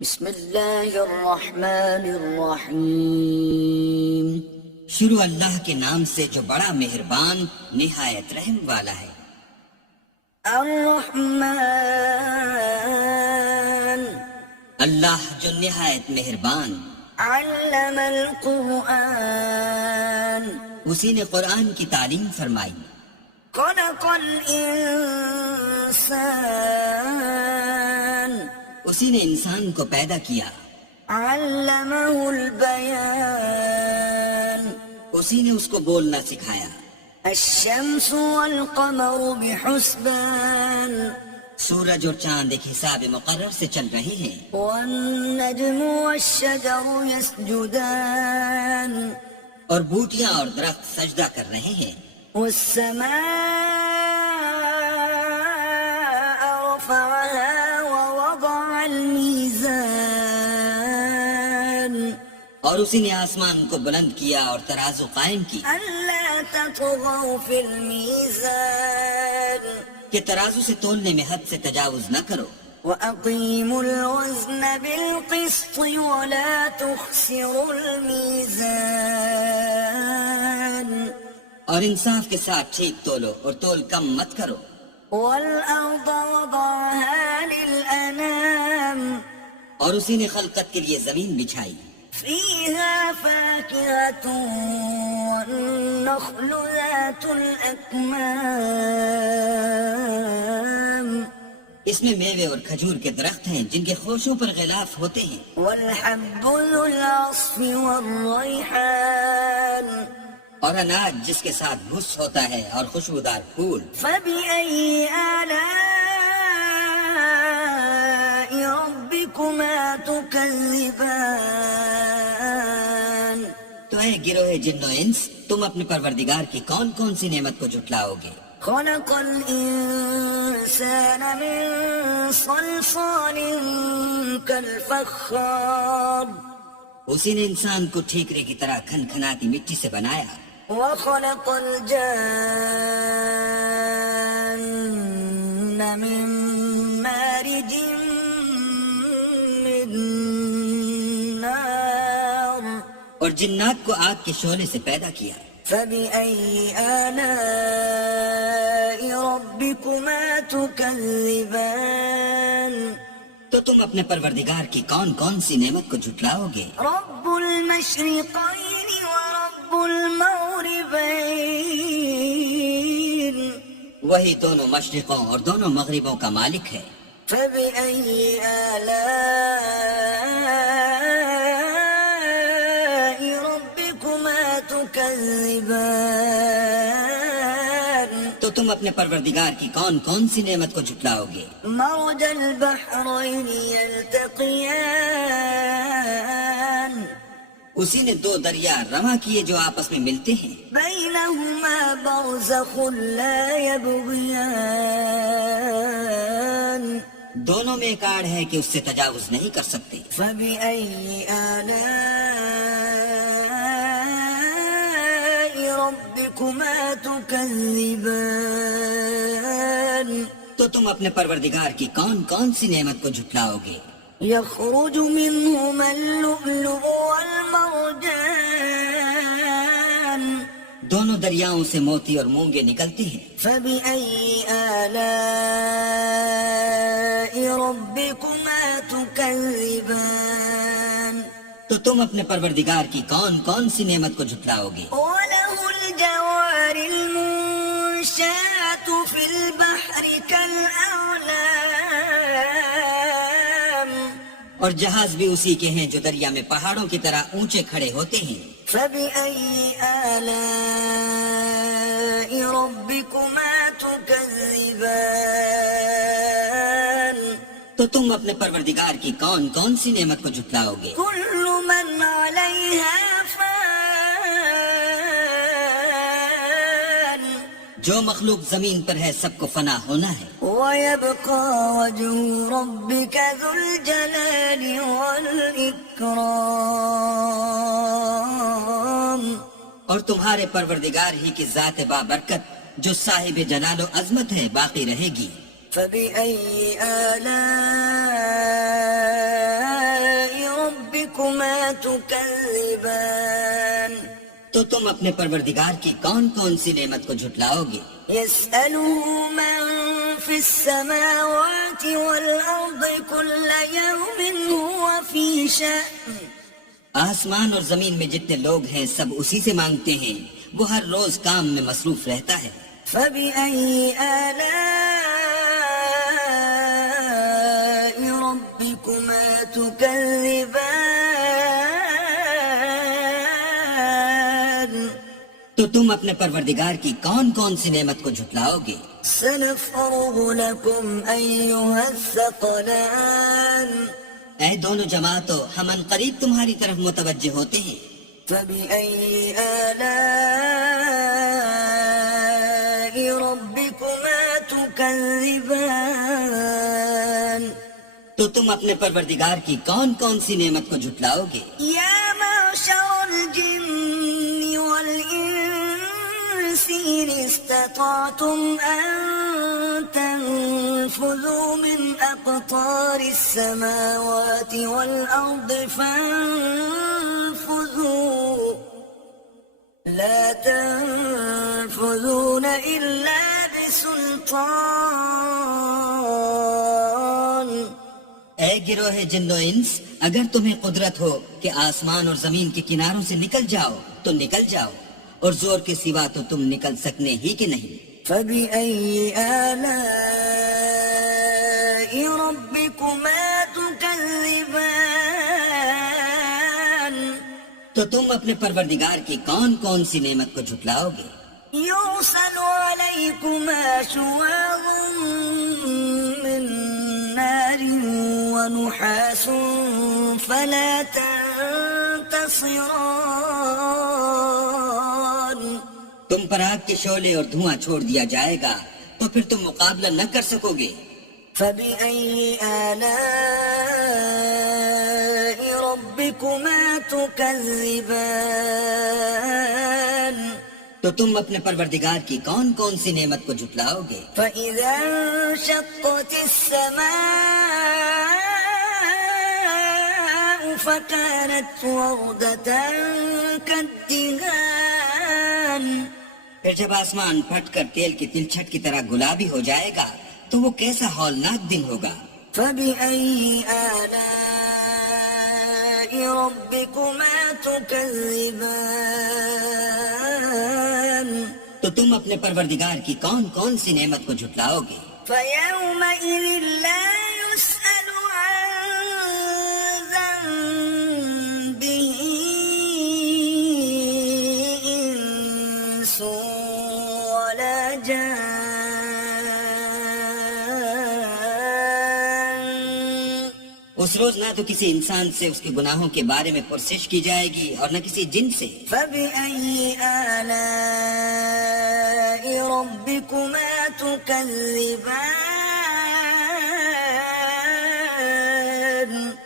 بسم اللہ الرحمن الرحیم، شروع اللہ کے نام سے جو بڑا مہربان نہایت رحم والا ہے۔ الرحمن اللہ جو نہایت مہربان، علم القرآن اسی نے قرآن کی تعلیم فرمائی۔ خلق الانسان اسی نے انسان کو پیدا کیا۔ علمہ البیان اسی نے اس کو بولنا سکھایا۔ الشمس والقمر بحسبان سورج اور چاند ایک حساب مقرر سے چل رہے ہیں۔ والنجم والشجر يسجدان اور بوٹیاں اور درخت سجدہ کر رہے ہیں۔ والسماء رفعها ووضع الميزان اور اسی نے آسمان کو بلند کیا اور ترازو قائم کی ألا تطغوا في الميزان کہ ترازو سے تولنے میں حد سے تجاوز نہ کرو۔ وأقيموا الوزن بالقسط ولا تخسروا الميزان اور انصاف کے ساتھ ٹھیک تولو اور تول کم مت کرو۔ والأرض وضعها للأنام اور اسی نے خلقت کے لیے زمین بچھائی، فيها فاكهة والنخل ذات الأكمام اس میں میوے اور کھجور کے درخت ہیں جن کے خوشوں پر غلاف ہوتے ہیں، والحب ذو العصف والريحان اور اناج جس کے ساتھ بھس ہوتا ہے اور خوشبودار پھول۔ فبأي آلاء ربكما تكذبان تو اے گروہ جن و انس، تم اپنے پروردگار کی کون کون سی نعمت کو جھٹلاؤ گے؟ خلق الإنسان من صلصال كالفخار اسی نے انسان کو ٹھیکرے کی طرح کھن کھناتی مٹی سے بنایا۔ وخلق الجان من مارج من نار اور جنات کو آگ کے شعلے سے پیدا کیا۔ فبأي آلاء ربكما تكذبان تو تم اپنے پروردگار کی کون کون سی نعمت کو جھٹلاؤ گے؟ رب المشرقين ورب المغربين وہی دونوں مشرقوں اور دونوں مغربوں کا مالک ہے۔ فبأي آلاء ربكما تكذبان تو تم اپنے پروردگار کی کون کون سی نعمت کو جھٹلاؤ گے؟ مرج البحرين يلتقيان اسی نے دو دریا رواں کیے جو آپس میں ملتے ہیں، بينهما برزخ لا يبغيان دونوں میں ایک آڑ ہے کہ اس سے تجاوز نہیں کر سکتے۔ فبأي آلاء ربكما تكذبان تو تم اپنے پروردگار کی کون کون سی نعمت کو جھٹلاؤ گے؟ يخرج منهما اللؤلؤ والمرجان دونوں دریاؤں سے موتی اور مونگے نکلتے ہیں۔ فبأي آلاء ربكما تكذبان تو تم اپنے پروردگار کی کون کون سی نعمت کو جھٹلاؤ گے؟ وله الجوار المنشآت في البحر كالأعلام اور جہاز بھی اسی کے ہیں جو دریا میں پہاڑوں کی طرح اونچے کھڑے ہوتے ہیں۔ فبأي آلاء ربكما تكذبان تو تم اپنے پروردگار کی کون کون سی نعمت کو جھٹلاؤ گے؟ كل من عليها فان جو مخلوق زمین پر ہے سب کو فنا ہونا ہے، ويبقى وجه ربك ذو الجلال والإكرام اور تمہارے پروردگار ہی کی ذات بابرکت جو صاحب جلال و عظمت ہے باقی رہے گی۔ فبأي آلاء ربكما تكذبان تو تم اپنے پروردگار کی کون کون سی نعمت کو جھٹلاؤ گے؟ يسأله من في السماوات والأرض كل يوم هو في شأن آسمان اور زمین میں جتنے لوگ ہیں سب اسی سے مانگتے ہیں، وہ ہر روز کام میں مصروف رہتا ہے۔ فبأي آلاء ربكما تكذبان تو تم اپنے پروردگار کی کون کون سی نعمت کو جھٹلاؤ گے؟ سنفرغ لكم أيها الثقلان اے دونوں جماعتوں، ہم عنقریب تمہاری طرف متوجہ ہوتے ہیں۔ فبأي آلاء ربكما تكذبان تو تم اپنے پروردگار کی کون کون سی نعمت کو جھٹلاؤ گے؟ يا معشر الجن والإنس إن استطعتم أن تنفذوا من أقطار السماوات والأرض فانفذوا لا تنفذون إلا بسلطان اے گروہ جن و انس، اگر تمہیں قدرت ہو کہ آسمان اور زمین کے کناروں سے نکل جاؤ تو نکل جاؤ، اور زور کے سوا تو تم نکل سکنے ہی کہ نہیں۔ فبأي آلاء ربكما تكذبان تو تم اپنے پروردگار کی کون کون سی نعمت کو جھٹلاؤ گے؟ يرسل عليكما شواظ من نار ونحاس فلا تنتصران تم پر آگ کے شعلے اور دھواں چھوڑ دیا جائے گا تو پھر تم مقابلہ نہ کر سکو گے۔ فبأي آلاء ربكما تكذبان تو تم اپنے پروردگار کی کون کون سی نعمت کو جھٹلاؤ گے؟ فإذا انشقت السماء فكانت وردة كالدهان پھر جب آسمان پھٹ کر تیل کی تلچھٹ کی طرح گلابی ہو جائے گا تو وہ کیسا ہولناک دن ہوگا۔ فبأي آلاء ربكما تكذبان تو تم اپنے پروردگار کی کون کون سی نعمت کو جھٹلاؤ گے؟ فيومئذ لا يسأل عن ذنبه إنس ولا جان اس روز نہ تو کسی انسان سے اس کے گناہوں کے بارے میں پرسش کی جائے گی اور نہ کسی جن سے۔ فبأي آلاء ربكما تكذبان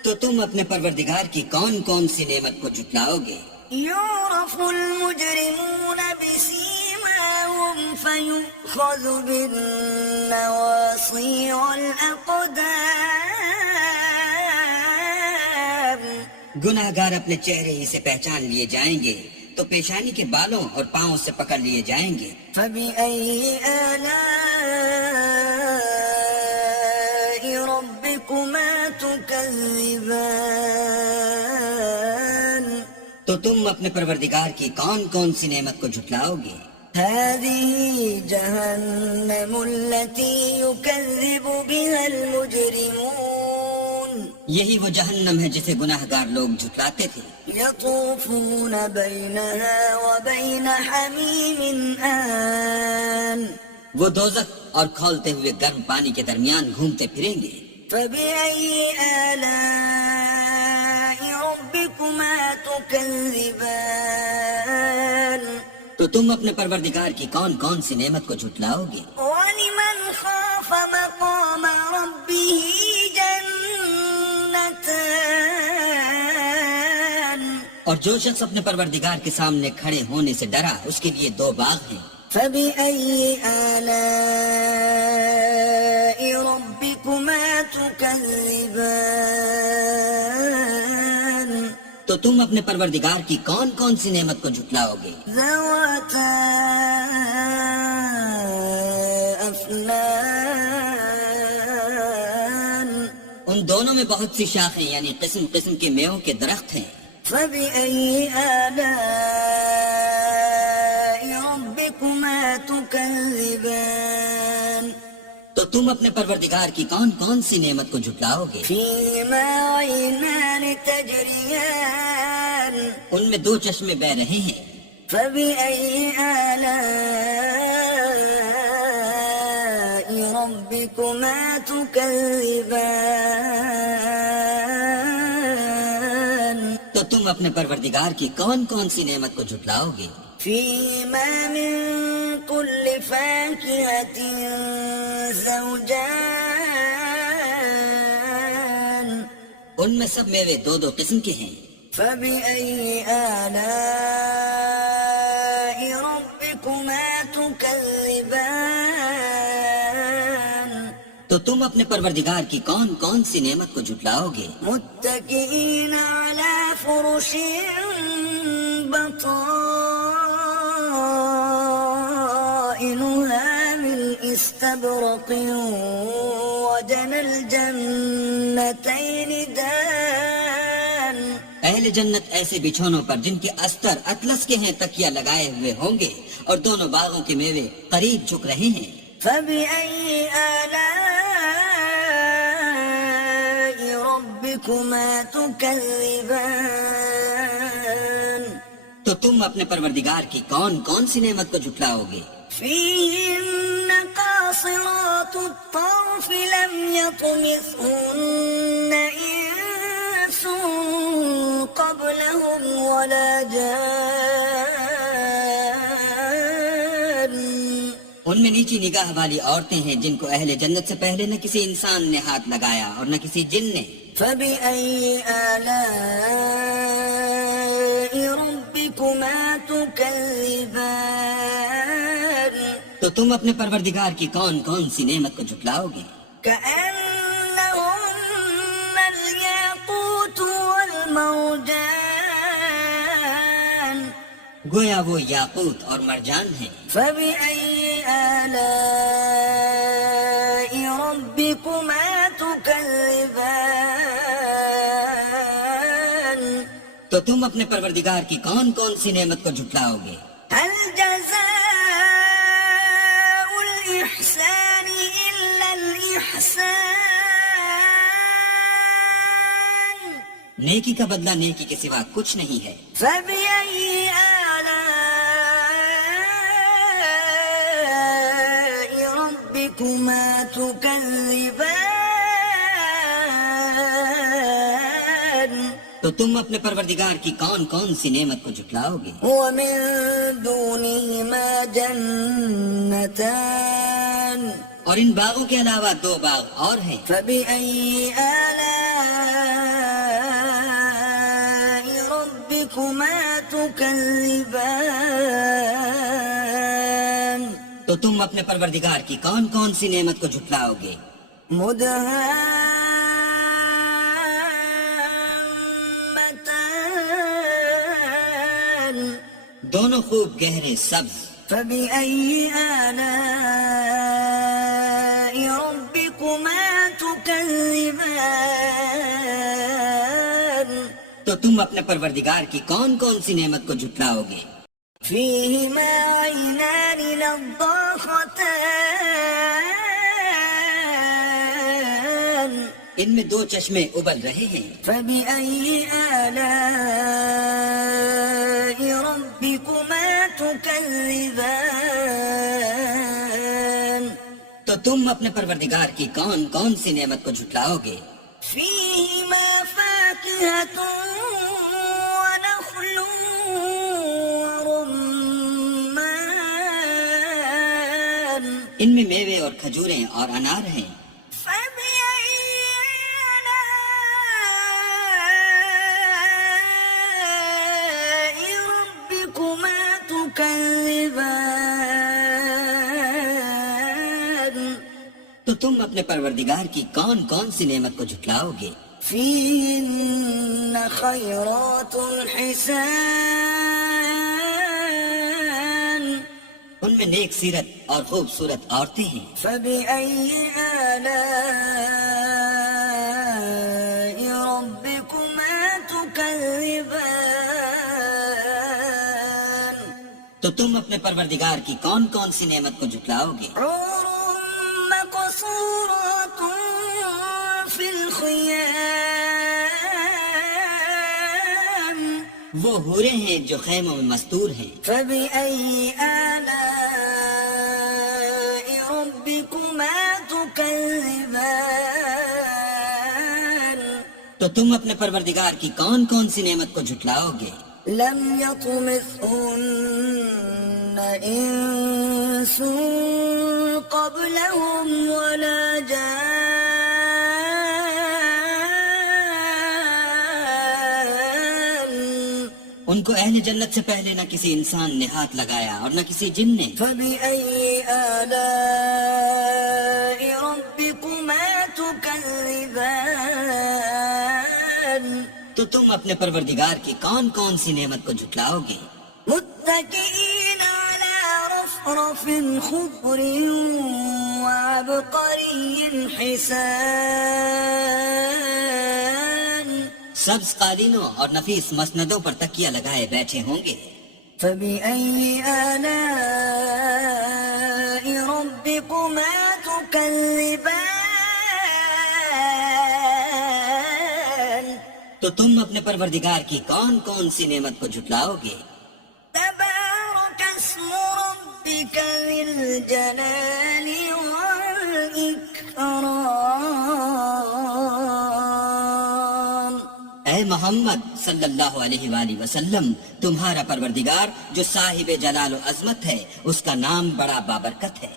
تو تم اپنے پروردگار کی کون کون سی نعمت کو جھٹلاؤ گے؟ يعرف المجرمون بسيماهم فيؤخذ بالنواصي والأقدام گناہ گار اپنے چہرے ہی سے پہچان لیے جائیں گے تو پیشانی کے بالوں اور پاؤں سے پکڑ لیے جائیں گے۔ فبأي آلاء ربكما تكذبان تو تم اپنے پروردگار کی کون کون سی نعمت کو جھٹلاؤ گے؟ هذه جهنم التي يكذب بها المجرمون یہی وہ جہنم ہے جسے گناہ گار لوگ جھٹلاتے تھے۔ يطوفون بينها وبين حميم آن وہ دوزخ اور کھولتے ہوئے گرم پانی کے درمیان گھومتے پھریں گے۔ فبأي آلاء ربكما تكذبان تو تم اپنے پروردگار کی کون کون سی نعمت کو جھٹلاؤ گے؟ ولمن خاف مقام ربه جنتان اور جو شخص اپنے پروردگار کے سامنے کھڑے ہونے سے ڈرا اس کے لیے 2 باغ ہیں۔ فبأي آلاء ربكما تكذبان تو تم اپنے پروردگار کی کون کون سی نعمت کو جھٹلاؤ گے؟ ذواتا افنان ان دونوں میں بہت سی شاخیں یعنی قسم قسم کے میووں کے درخت ہیں. فبأي آلاء ربكما تكذبان تو تم اپنے پروردگار کی کون کون سی نعمت کو جھٹلاؤ گے؟ فيهما عينان تجريان ان میں دو چشمے بہ رہے ہیں. فبأي آلاء ربكما تكذبان تو تم اپنے پروردگار کی کون کون سی نعمت کو جھٹلاؤ گے؟ فيهما من كل فاكهة زوجان ان میں سب میوے دو دو قسم کے ہیں. فبأي آلاء ربكما تكذبان تو تم اپنے پروردگار کی کون کون سی نعمت کو جھٹلاؤ گے؟ متكئين على فرش بطائنها من استبرق وجنى الجنتين دان اہل جنت ایسے بچھونوں پر جن کے استر اطلس کے ہیں تکیہ لگائے ہوئے ہوں گے اور دونوں باغوں کے میوے قریب جھک رہے ہیں. فبأي آلاء ربكما تكذبان تو تم اپنے پروردگار کی کون کون سی نعمت کو جھٹلاؤ گے؟ فيهن قاصرات الطرف لم يطمثهن إنس قبلهم ولا جان ان میں نیچی نگاہ والی عورتیں ہیں جن کو اہل جنت سے پہلے نہ کسی انسان نے ہاتھ لگایا اور نہ کسی جن نے. فبأي آلاء ربكما تكذبان تو تم اپنے پروردگار کی کون کون سی نعمت کو جھٹلاؤ گے؟ كأنهن الياقوت والمرجان گویا وہ یاقوت اور مرجان ہیں. فبأي آلاء ربكما تكذبان تو تم اپنے پروردگار کی کون کون سی نعمت کو جھٹلاؤ گے؟ هل جزاء الإحسان إلا الإحسان نیکی کا بدلہ نیکی کے سوا کچھ نہیں ہے. فبأي آلاء ربكما تكذبان تو تم اپنے پروردگار کی کون کون سی نعمت کو جھٹلاؤ گے؟ ومن دونهما جنتان اور ان باغوں کے علاوہ دو باغ اور ہیں. فبأي آلاء ربكما تكذبان تو تم اپنے پروردگار کی کون کون سی نعمت کو جھٹلاؤ گے؟ مدهامتان دونوں خوب گہرے سبز. فبأي آلاء ربكما تكذبان تو تم اپنے پروردگار کی کون کون سی نعمت کو جھٹلاؤ گے؟ فيهما عينان نضاختان ان میں دو چشمے ابل رہے ہیں. فبأي آلاء ربكما تكذبان تو تم اپنے پروردگار کی کون کون سی نعمت کو جھٹلاؤ گے؟ فيهما فاكهة ونخل ورمان ان میں میوے اور کھجوریں اور انار ہیں. فبأي آلاء ربكما تكذبان تو تم اپنے پروردگار کی کون کون سی نعمت کو جھٹلاؤ گے؟ فيهن خيرات حسان ان میں نیک سیرت اور خوبصورت عورتیں ہیں. فبأي آلاء ربكما تكذبان تو تم اپنے پروردگار کی کون کون سی نعمت کو جھٹلاؤ گے؟ حور مقصورات في الخيام وہ حوریں ہیں جو خیموں میں مستور ہیں. فبأي آلاء ربكما تكذبان تو تم اپنے پروردگار کی کون کون سی نعمت کو جھٹلاؤ گے؟ لم يطمثهن إنس قبلهم ولا جان ان کو اہل جنت سے پہلے نہ کسی انسان نے ہاتھ لگایا اور نہ کسی جن نے. فبأي آلاء ربكما تكذبان تو تم اپنے پروردگار کی کون کون سی نعمت کو جھٹلاؤ گے؟ متكئين على رفرف خضر وعبقري حسان سبز قالینوں اور نفیس مسندوں پر تکیہ لگائے بیٹھے ہوں گے. فبأي آلاء ربكما تكذبان تو تم اپنے پروردگار کی کون کون سی نعمت کو جھٹلاؤ گے؟ تبارك اسم ربك ذي الجلال والإكرام اے محمد صلی اللہ علیہ وآلہ وسلم، تمہارا پروردگار جو صاحب جلال و عظمت ہے، اس کا نام بڑا بابرکت ہے.